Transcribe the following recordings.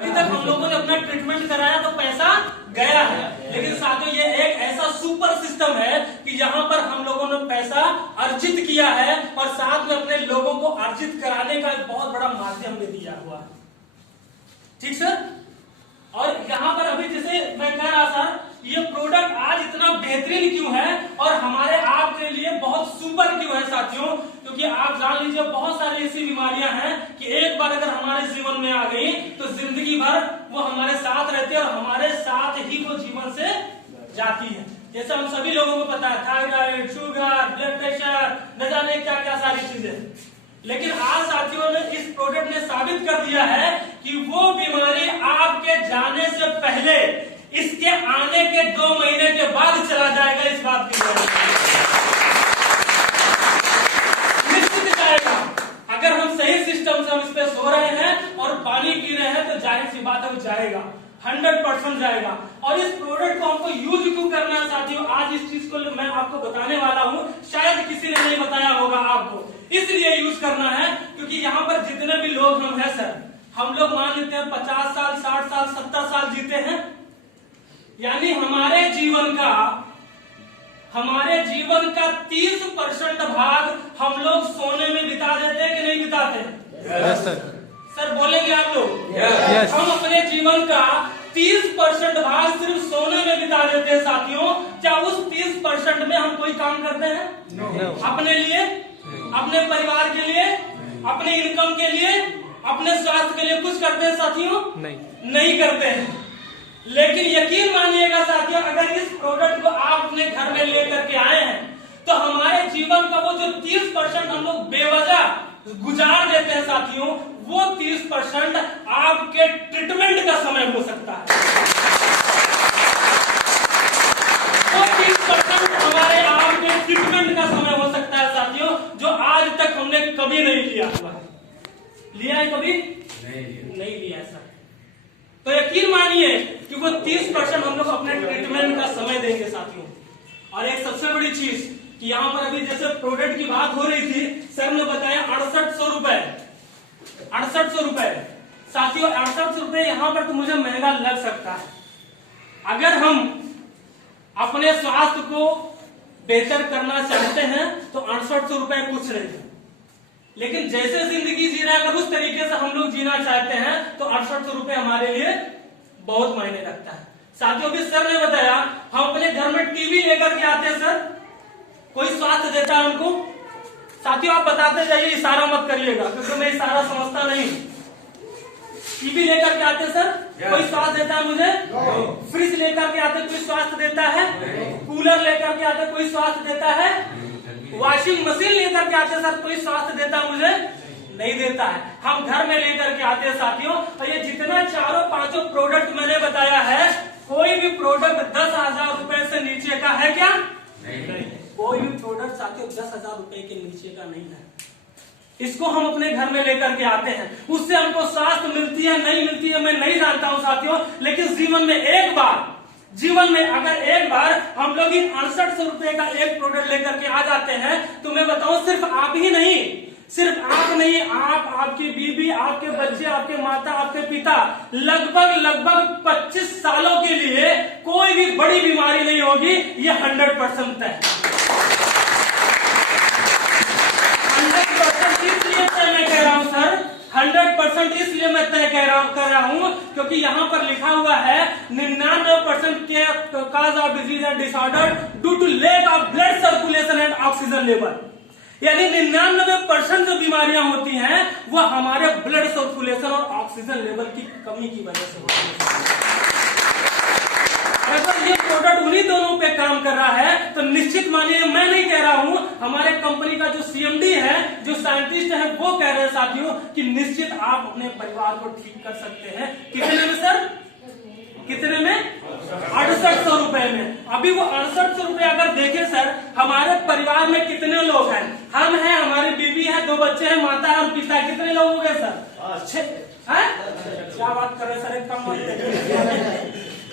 अभी तक हम लोगों ने अपना ट्रीटमेंट कराया तो पैसा गया है, लेकिन साथियों ये एक ऐसा सुपर सिस्टम है कि यहाँ पर हम लोगों ने पैसा अर्जित किया है और साथ में अपने लोगों को अर्जित कराने का एक बहुत बड़ा माध्यम भी दिया हुआ है। ठीक सर। और यहाँ पर अभी जैसे मैं कह रहा था ये प्रोडक्ट आज इतना बेहतरीन क्यों है और हमारे आपके लिए बहुत सुपर क्यों है साथियों, क्योंकि आप जान लीजिए बहुत सारी ऐसी बीमारियां हैं कि एक बार अगर हमारे जीवन में आ गई तो जिंदगी भर वो हमारे साथ रहती है और हमारे साथ ही वो जीवन से जाती है। जैसे हम सभी लोगों को पता है थायराइड, शुगर, ब्लड प्रेशर, न जाने क्या क्या सारी चीजें। लेकिन आज साथियों ने इस प्रोडक्ट ने साबित कर दिया है कि वो बीमारी आपके जाने से पहले इसके आने के 2 महीने के बाद चला जाएगा। इस बात की निश्चित जाएगा। अगर हम सही सिस्टम से हम इस पे सो रहे हैं और पानी पी रहे हैं तो जाहिर सी बात है वो जाएगा, 100% जाएगा। और इस प्रोडक्ट को हमको यूज क्यों करना है साथियों, आज इस चीज को मैं आपको बताने वाला हूँ। शायद किसी ने नहीं बताया होगा आपको, इसलिए यूज करना है क्योंकि यहाँ पर जितने भी लोग हम हैं सर, हम लोग मान लेते हैं 50 साल, 60 साल, 70 साल जीते हैं। यानी हमारे जीवन का 30% भाग हम लोग सोने में बिता देते हैं कि नहीं बिताते? यस सर बोलेंगे आप लोग? यस। हम अपने जीवन का 30% भाग सिर्फ सोने में बिता देते हैं साथियों। क्या उस 30% में हम कोई काम करते हैं? No. अपने लिए, अपने परिवार के लिए, अपने इनकम के लिए, अपने स्वास्थ्य के लिए कुछ करते हैं साथियों? नहीं करते हैं। लेकिन यकीन मानिएगा साथियों, अगर इस प्रोडक्ट को आप अपने घर में लेकर के आए हैं तो हमारे जीवन का वो जो 30% हम लोग बेवजह गुजार देते हैं साथियों, वो 30% आपके ट्रीटमेंट का समय हो सकता है। वो 30% हमारे आपके ट्रीटमेंट का समय हो सकता है साथियों, जो आज तक हमने कभी नहीं लिया हुआ है। लिया है कभी? नहीं लिया सर। तो यकीन मानिए कि वो 30% हम लोग अपने ट्रीटमेंट का समय देंगे साथियों। और एक सबसे बड़ी चीज कि यहाँ पर अभी जैसे प्रोडक्ट की बात हो रही थी, सर ने बताया 6800 रुपए, 6800 रुपए साथियों। 6800 रुपए यहाँ पर तो मुझे महंगा लग सकता है। अगर हम अपने स्वास्थ्य को बेहतर करना चाहते हैं तो 6800 रुपए कुछ नहीं है। लेकिन जैसे जिंदगी जी रहे हैं अगर उस तरीके से हम लोग जीना चाहते हैं तो 6800 रुपए हमारे लिए बहुत मायने रखता है साथियों। भी सर ने बताया हम अपने घर में टीवी लेकर के आते हैं सर, कोई स्वास्थ्य देता है हमको? साथियों आप बताते जाइए, इशारा मत करिएगा क्योंकि मैं इशारा समझता नहीं। टीवी लेकर के आते सर, कोई स्वास्थ्य देता है मुझे? फ्रिज लेकर के आते कोई स्वास्थ्य देता है? कूलर लेकर के आते कोई स्वास्थ्य देता है? वॉशिंग मशीन लेकर के आते सर, कोई स्वास्थ्य देता मुझे? नहीं देता है। हम घर में लेकर के आते हैं साथियों। और ये जितना 4-5 प्रोडक्ट मैंने बताया है, कोई भी प्रोडक्ट 10,000 रुपए से नीचे का है क्या? नहीं। कोई भी प्रोडक्ट साथियों 10,000 रुपए के नीचे का नहीं है। इसको हम अपने घर में लेकर के आते हैं, उससे हमको स्वास्थ्य मिलती है नहीं मिलती है मैं नहीं जानता हूं साथियों। लेकिन जीवन में अगर एक बार हम लोग इन 6800 रुपए का एक प्रोडक्ट लेकर के आ जाते हैं तो मैं बताऊं सिर्फ आप नहीं, आप, आपकी बीबी, आपके बच्चे, आपके माता, आपके पिता, लगभग 25 सालों के लिए कोई भी बड़ी बीमारी नहीं होगी। ये 100% है। 100% इसलिए मैं कह रहा हूं सर, 100% इसलिए मैं तय कर रहा हूं क्योंकि यहाँ पर लिखा हुआ है 99% के cause of disease and disorder due to lack of blood circulation and oxygen level. यानी 99% जो बीमारियां होती हैं वो हमारे ब्लड सर्कुलेशन और ऑक्सीजन लेवल की कमी की वजह से होती है। अगर ये प्रोडक्ट उन्हीं दोनों पे काम कर रहा है तो निश्चित मानिए, मैं नहीं कह रहा हूं, हमारे कंपनी का जो सीएमडी है, जो साइंटिस्ट है, वो कह रहे हैं साथियों कि निश्चित आप अपने परिवार को ठीक कर सकते हैं। कितने में सर? कितने में? 6800 रुपए में। अभी वो 6800 रुपए अगर देखें सर, हमारे परिवार में कितने लोग हैं? हम हैं, हमारी बीवी है, 2 बच्चे हैं, माता है और पिता। कितने लोग हो गए सर? 6। क्या बात कर रहे सर, एक कम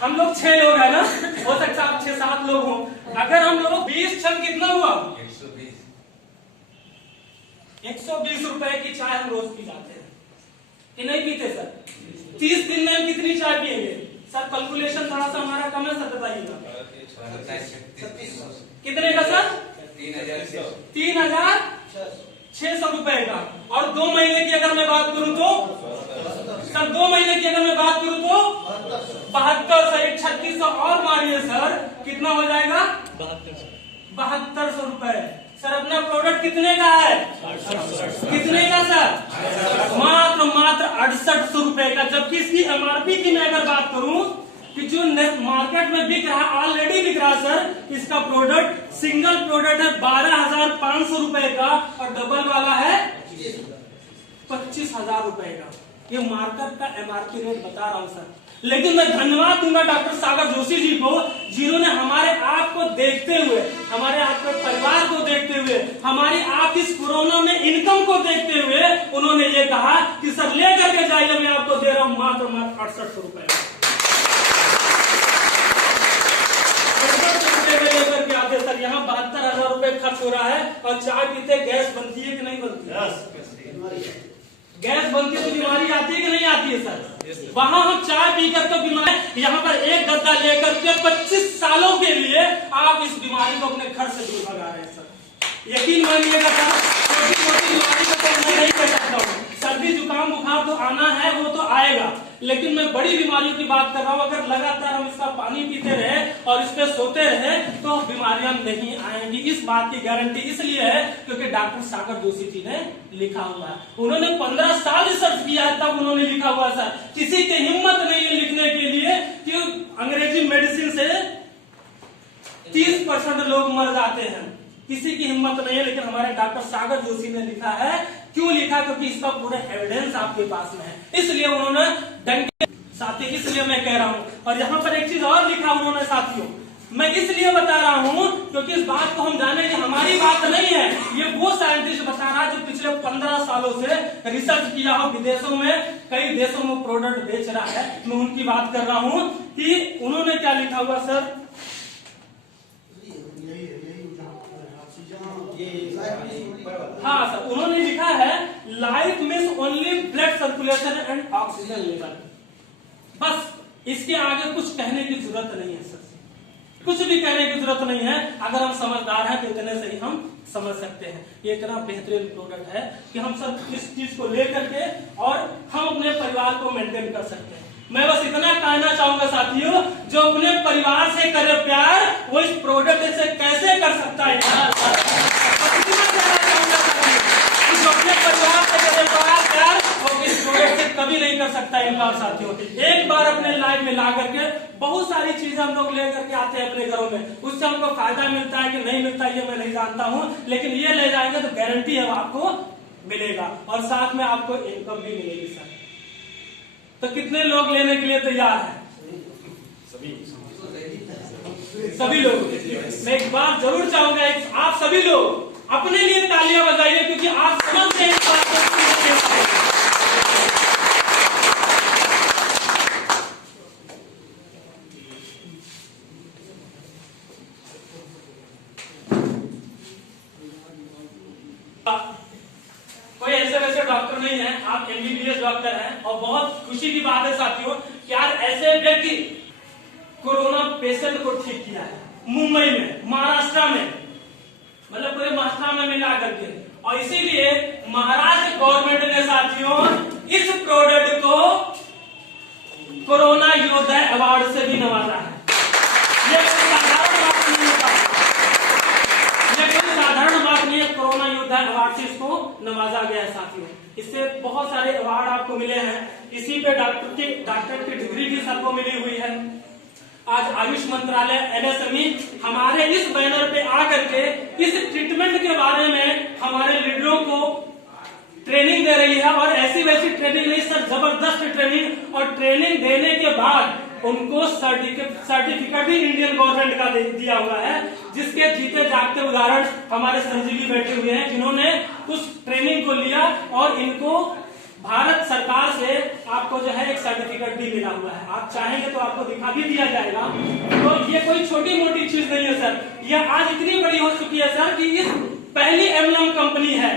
हम लोग 6 लोग हैं ना, हो सकता है आप 6-7 लोग हो। अगर हम लोग 20 क्षण कितना हुआ? 120 रुपए की चाय हम रोज पी जाते हैं कि नहीं पीते सर? 30 दिन में कितनी चाय पिएंगे सर? कैलकुलेशन थोड़ा सा हमारा कम है सर, बताइएगा कितने का सर? 3,600 रुपए का। और 2 महीने की अगर मैं बात करूं तो सर, 2 महीने की अगर मैं बात करूं तो 72 से 3600 और मारिए सर, कितना हो जाएगा? 7200 रुपए। सर अपना प्रोडक्ट कितने का है? कितने का सर? मात्र 6800 रुपए का। जबकि इसकी एमआरपी की मैं अगर बात करूं कि जो मार्केट में बिक रहा है, ऑलरेडी बिक रहा है सर, इसका प्रोडक्ट सिंगल प्रोडक्ट है 12,500 रुपए का और डबल वाला है 25,000 रुपए का। ये मार्केट का एमआरपी रेट बता रहा हूं सर। लेकिन मैं धन्यवाद दूंगा डॉक्टर सागर जोशी जी को, जिन्होंने हमारे आप को देखते हुए, हमारे आपके परिवार को देखते हुए, हमारी आप इस कोरोना में इनकम को देखते हुए उन्होंने ये कहा कि सर लेकर के जाइए, मैं आपको दे रहा हूं मात्र 6800 रुपए लेकर के आते सर। यहाँ 72,000 रुपए खर्च हो रहा है और चाय पीते गैस बनती है कि नहीं बनती है? गैस बनती है तो बीमारी आती है कि नहीं आती है सर? वहां हम चाय पीकर तो बीमारी, यहाँ पर एक गद्दा लेकर के 25 सालों के लिए आप इस बीमारी को अपने घर से दूर भगा रहे हैं सर। यकीन मानिएगा सर, छोटी मोटी बीमारी को तो मैं नहीं कह सकता हूँ। सर्दी जुकाम बुखार तो आना है, वो तो आएगा, लेकिन मैं बड़ी बीमारियों की बात कर रहा हूँ। अगर लगातार हम इसका पानी पीते रहे और इस पे सोते रहे तो बीमारियां नहीं आएंगी। इस बात की गारंटी इसलिए है क्योंकि डॉक्टर सागर जोशी जी ने लिखा हुआ है। उन्होंने 15 साल रिसर्च किया है, तब उन्होंने लिखा हुआ सर। किसी की हिम्मत नहीं है लिखने के लिए कि अंग्रेजी मेडिसिन से 30% लोग मर जाते हैं, किसी की हिम्मत नहीं है। लेकिन हमारे डॉक्टर सागर जोशी ने लिखा है। क्यों लिखा? क्योंकि इसका पूरा एविडेंस आपके पास में है, इसलिए उन्होंने डंके साथी, इसलिए मैं कह रहा हूं। और यहाँ पर एक चीज और लिखा उन्होंने साथियों, मैं इसलिए बता रहा हूं क्योंकि इस बात को हम जाने कि हमारी बात नहीं है, ये वो साइंटिस्ट बता रहा है जो पिछले 15 सालों से रिसर्च किया हो, विदेशों में कई देशों में प्रोडक्ट बेच रहा है। मैं उनकी बात कर रहा हूं कि उन्होंने क्या लिखा हुआ सर। हाँ सर, उन्होंने लिखा है life means only blood circulation and oxygen level. बस इसके आगे कुछ कहने की जरूरत नहीं है सर, कुछ भी कहने की जरूरत नहीं है। अगर हम समझदार हैं तो इतने से ही हम समझ सकते हैं। ये इतना बेहतरीन प्रोडक्ट है कि हम सब इस चीज को लेकर के और हम अपने परिवार को मेंटेन कर सकते हैं। मैं बस इतना कहना चाहूंगा साथियों, जो अपने परिवार से करे प्यार वो इस प्रोडक्ट से कैसे कर सकता है यार। जो अपने परिवार से करे प्यार वो इस प्रोडक्ट से कभी नहीं कर सकता इनकार साथियों। एक बार अपने लाइफ में ला करके बहुत सारी चीजें हम लोग लेकर के आते हैं अपने घरों में, उससे हमको फायदा मिलता है कि नहीं मिलता ये मैं नहीं जानता हूँ, लेकिन ये ले जाएंगे तो गारंटी है आपको मिलेगा और साथ में आपको इनकम भी मिलेगी सर। तो कितने लोग लेने के लिए तैयार हैं? सभी लोग। मैं एक बार जरूर चाहूंगा आप सभी लोग अपने लिए तालियां बजाइए क्योंकि आप समझते हैं इस बात को। कोई ऐसे वैसे डॉक्टर नहीं है, आप एमबीबीएस डॉक्टर हैं और बहुत खुशी की बात है साथियों कि आज ऐसे व्यक्ति कोरोना पेशेंट को ठीक किया है मुंबई में, महाराष्ट्र में, मतलब पूरे महाराष्ट्र में मिला करके। और इसीलिए महाराष्ट्र गवर्नमेंट ने साथियों इस प्रोडक्ट को कोरोना योद्धा अवार्ड से भी नवाजा है। ये कोई साधारण बात नहीं होता, ये कोई साधारण बात नहीं है। कोरोना योद्धा अवार्ड से इसको नवाजा गया है साथियों। इससे बहुत सारे अवार्ड आपको मिले हैं। इसी पे डॉक्टर की डिग्री भी सबको मिली हुई है। आज आयुष मंत्रालय एनएसएमई हमारे इस बैनर पे आकर के इस ट्रीटमेंट के बारे में हमारे लीडरों को ट्रेनिंग दे रही है। और ऐसी वैसी ट्रेनिंग नहीं सर, जबरदस्त ट्रेनिंग। और ट्रेनिंग देने के बाद उनको सर्टिफिकेट भी इंडियन गवर्नमेंट का दिया हुआ है, जिसके जीते जागते उदाहरण हमारे संजीवी बैठे हुए हैं, जिन्होंने उस ट्रेनिंग को लिया और इनको भारत सरकार से आपको जो है एक सर्टिफिकेट भी मिला हुआ है। आप चाहेंगे तो आपको दिखा भी दिया जाएगा। तो ये कोई छोटी मोटी चीज नहीं है सर, ये आज इतनी बड़ी हो चुकी है सर कि इस पहली एमलम कंपनी है,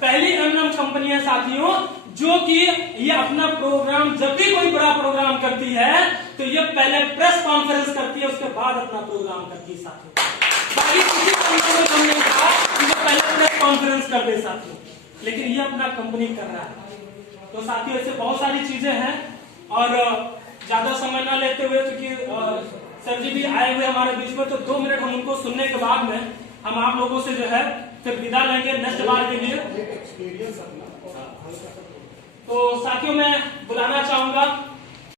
पहली एमलम कंपनी है साथियों जो कि ये अपना प्रोग्राम जब भी कोई बड़ा प्रोग्राम करती है तो ये पहले प्रेस कॉन्फ्रेंस करती है, उसके बाद अपना प्रोग्राम करती है साथियों। बाकी किसी कंपनी में हमने कहा कि वो पहले प्रेस कॉन्फ्रेंस कर दे साथियों, लेकिन ये अपना कंपनी कर रहा है। तो साथियों ऐसे बहुत सारी चीजें हैं और ज्यादा समय ना लेते हुए, क्योंकि सर जी भी आए हुए हमारे बीच में, तो 2 मिनट हम उनको सुनने के बाद में हम आप लोगों से जो है फिर विदा लेंगे नेक्स्ट बार के लिए। तो साथियों मैं बुलाना चाहूंगा